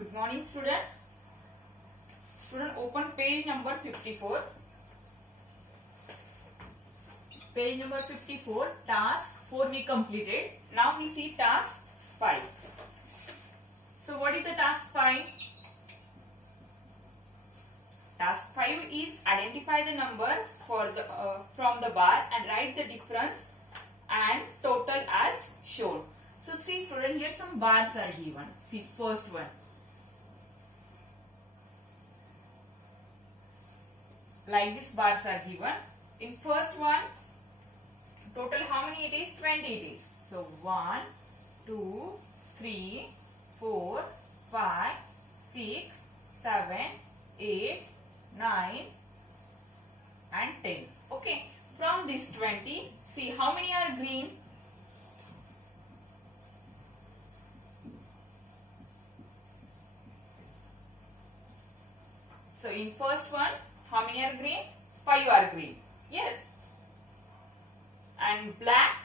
Good morning, student. Student, open page number 54. Page number 54. Task 4 we completed. Now we see task 5. So what is the task 5? Task 5 is identify the number for the from the bar and write the difference and total as shown. So see student, here some bars are given. See first one. Like this bars are given. In first one, total how many it is? 20 it is. So 1, 2, 3, 4, 5, 6, 7, 8, 9 and 10. Okay. From this 20, see how many are green? So in first one, how many are green? 5 are green. Yes. And black,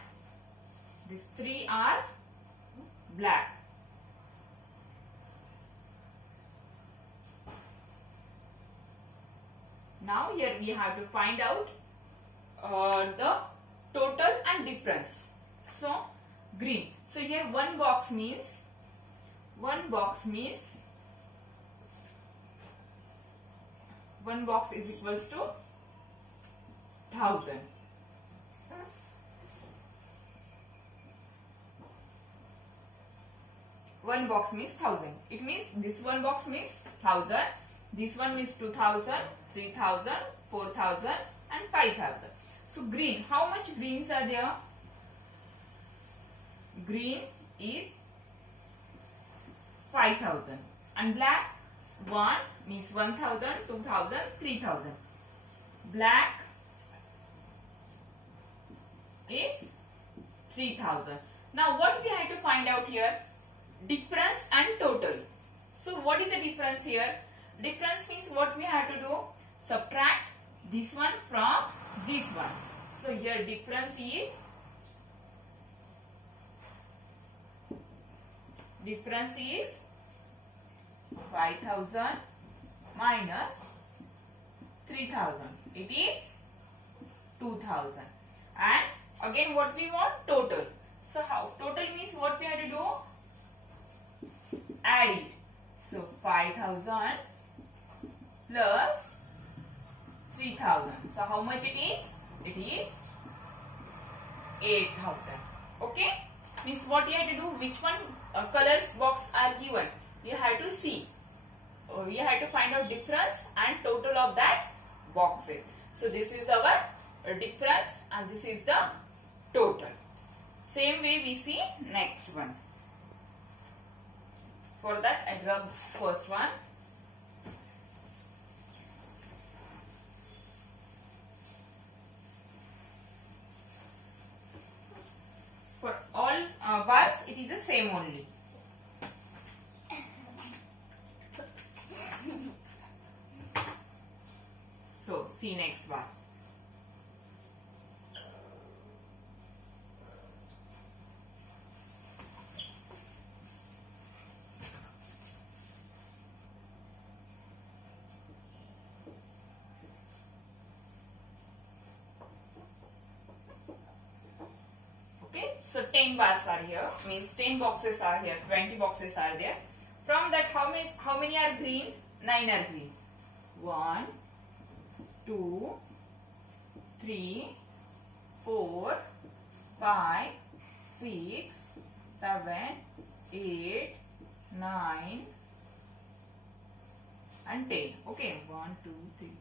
these 3 are black. Now here we have to find out the total and difference. So green. So here one box means 1 box is equals to 1000. One box means 1000. It means this one box means 1000. This one means 2000, 3000, 4000 and 5000. So green, how much greens are there? Green is 5000 and black 1 means 1000, 2000, 3000. Black is 3000. Now what we have to find out here? Difference and total. So what is the difference here? Difference means what we have to do? Subtract this one from this one. So here difference is 5000 minus 3000. It is 2000. And again what we want? Total. So how? Total means what we have to do? Add it. So 5000 plus 3000. So how much it is? It is 8000. Okay? Means what you have to do? Which one colors box are given? You have to see. You have to find out difference and total of that boxes. So this is our difference and this is the total. Same way we see next one. For that I rub first one. For all bars it is the same only. So see next bar. So 10 bars are here, means 10 boxes are here, 20 boxes are there. From that how many are green? 9 are green. 1, 2, 3, 4, 5, 6, 7, 8, 9 and 10. Okay, 1, 2, 3.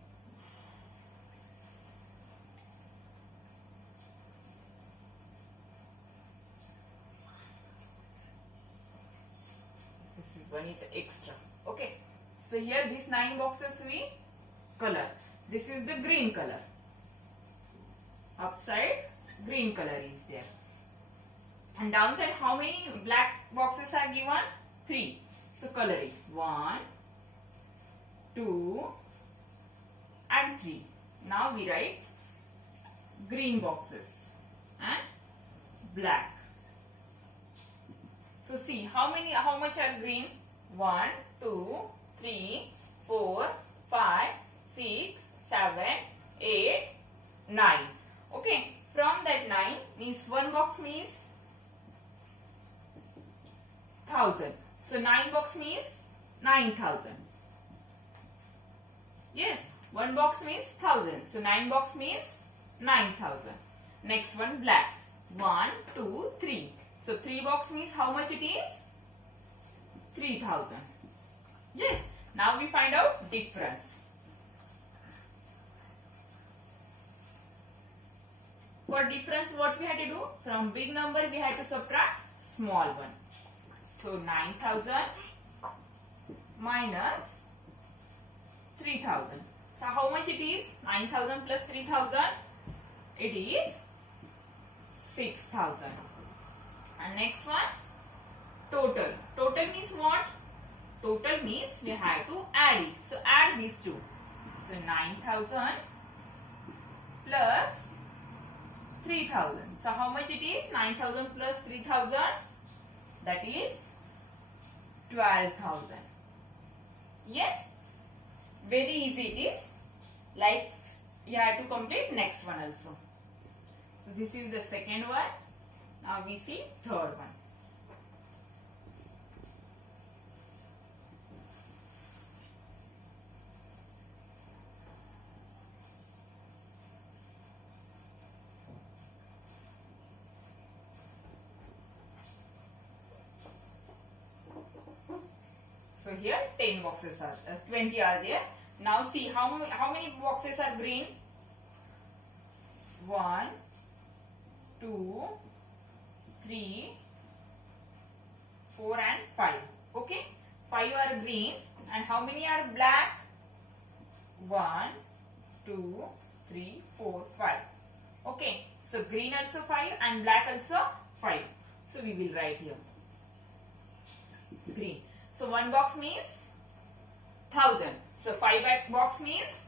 One is extra. Okay. So here these 9 boxes we color. This is the green color. Upside green color is there. And downside how many black boxes are given? 3. So color it. 1, 2 and 3. Now we write green boxes and black. So see how much are green? 1, 2, 3, 4, 5, 6, 7, 8, 9. Okay. From that 9 means one box means 1000. So 9 box means 9000. Yes. One box means 1000. So 9 box means 9000. Next one black. 1, 2, 3. So 3 box means how much it is? 3000. Yes. Now we find out difference. For difference what we had to do? From big number we had to subtract small one. So 9000 minus 3000. So how much it is? 9000 plus 3000? It is 6000. And next one, total. Total means what? Total means we have to add it. So add these two. So 9000 plus 3000. So how much it is? 9000 plus 3000? That is 12,000. Yes. Very easy it is. Like you have to complete next one also. So this is the second one. Now we see third one. So here 10 boxes are 20 are there. Now see how many boxes are green? 1, 2, 3, 4 and 5. Okay, 5 are green and how many are black? 1, 2, 3, 4, 5. Okay, so green also 5 and black also 5. So we will write here green. So one box means 1000. So 5 box means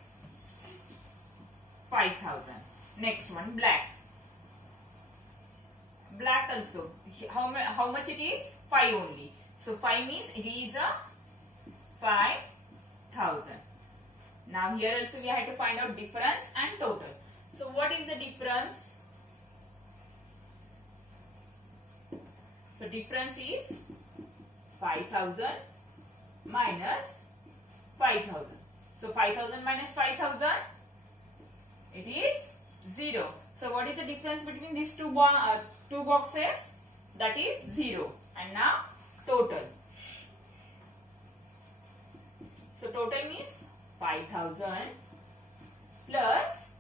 5000. Next one black. Black also. How much it is? 5 only. So 5 means it is a 5000. Now here also we have to find out difference and total. So what is the difference? So difference is 5000 minus 5000. So 5000 minus 5000, it is 0. So what is the difference between these two boxes? That is 0. And now total. So total means 5000 plus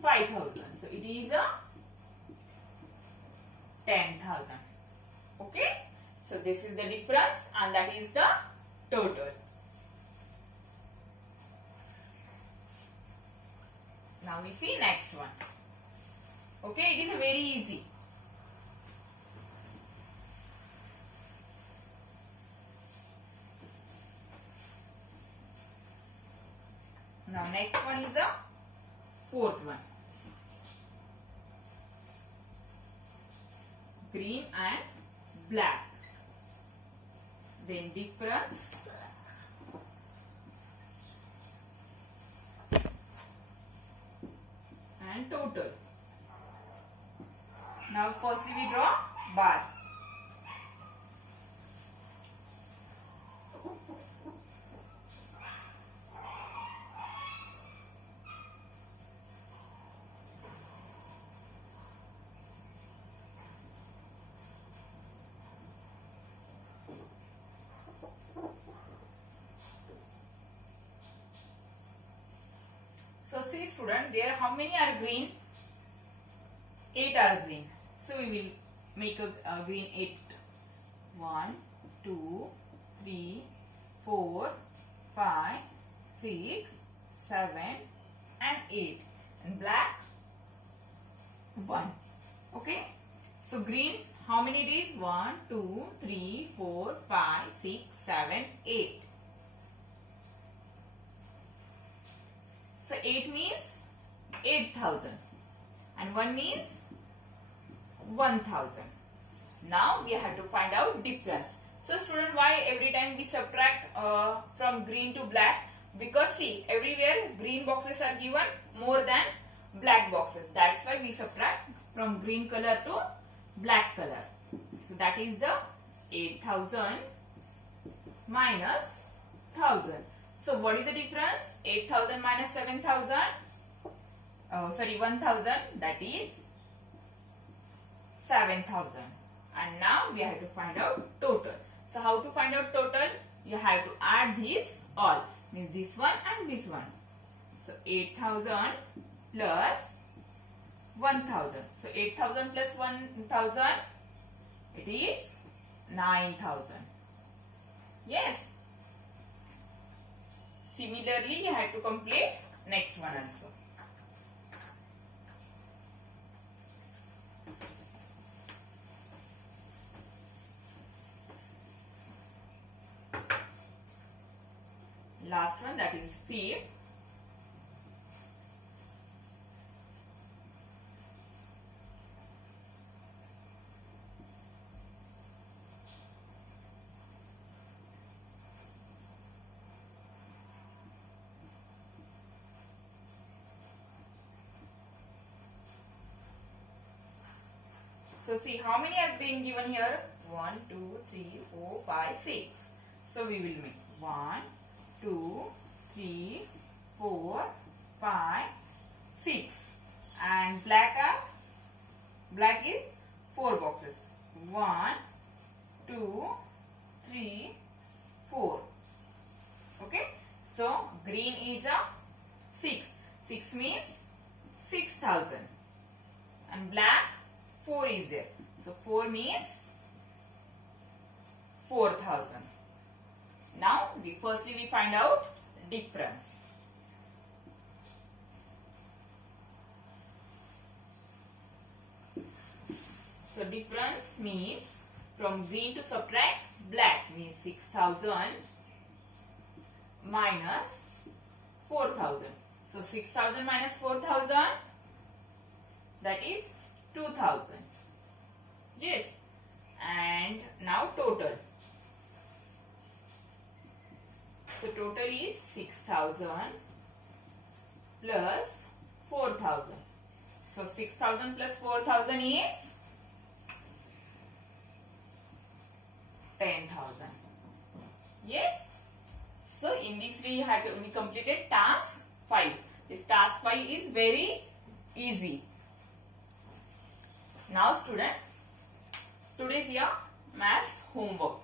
5000. So it is a 10,000. Okay. So this is the difference and that is the total. Now we see next one. Okay, it is very easy. Now next one is the fourth one. Green and black. Then difference and total. Now firstly we draw bar. So see student, there how many are green? 8 are green. So we will make a green 8. 1, 2, 3, 4, 5, 6, 7 and 8. And black 1. Okay. So green how many it is? 1, 2, 3, 4, 5, 6, 7, 8. So 8 means 8,000 and 1 means 1,000. Now we have to find out difference. So student, why every time we subtract from green to black? Because see, everywhere green boxes are given more than black boxes. That's why we subtract from green color to black color. So that is the 8,000 minus 1,000. So what is the difference? 8,000 minus 7,000. Oh, sorry, 1,000. That is 7,000. And now we have to find out total. So how to find out total? You have to add these all. Means this one and this one. So 8,000 plus 1,000. So 8,000 plus 1,000, it is 9,000. Yes. Similarly, you have to complete next one also. Last one, that is 5. So see how many are being given here? 1, 2, 3, 4, 5, 6. So we will make 1, 2, 3, 4, 5, 6. And black is 4 boxes. 1, 2, 3, 4. Okay. So green is a 6. 6 means 6,000. And black 4 is there. So 4 means 4,000. Now firstly we find out difference. So difference means from green to subtract black means 6,000 minus 4,000. So 6,000 minus 4,000, that is 2,000. Yes. And now total. So total is 6,000 plus 4,000. So 6,000 plus 4,000 is 10,000. Yes. So in this way we completed task 5. This task 5 is very easy. Now student, today's your maths homework.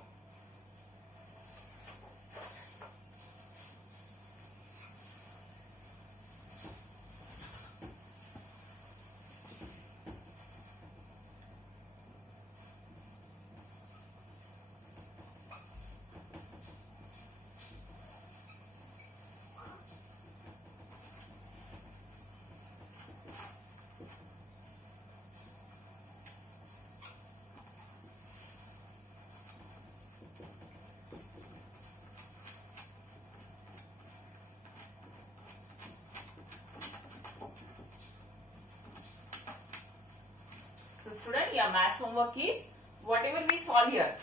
So student, your maths homework is whatever we solve here,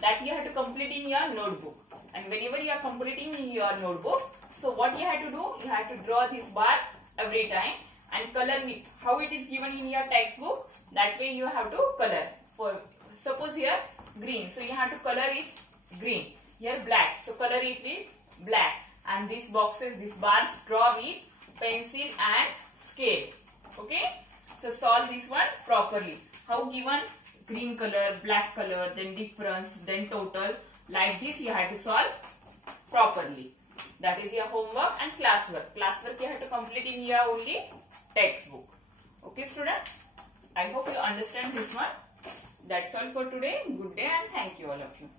that you have to complete in your notebook. And whenever you are completing in your notebook, so what you have to do, you have to draw this bar every time and color with how it is given in your textbook. That way you have to color. For suppose here green, so you have to color it green. Here black, so color it with black. And these boxes, these bars, draw with pencil and scale. Okay. So solve this one properly. How given? Green color, black color, then difference, then total. Like this you have to solve properly. That is your homework and classwork. Classwork you have to complete in your only textbook. Okay student? I hope you understand this one. That's all for today. Good day and thank you all of you.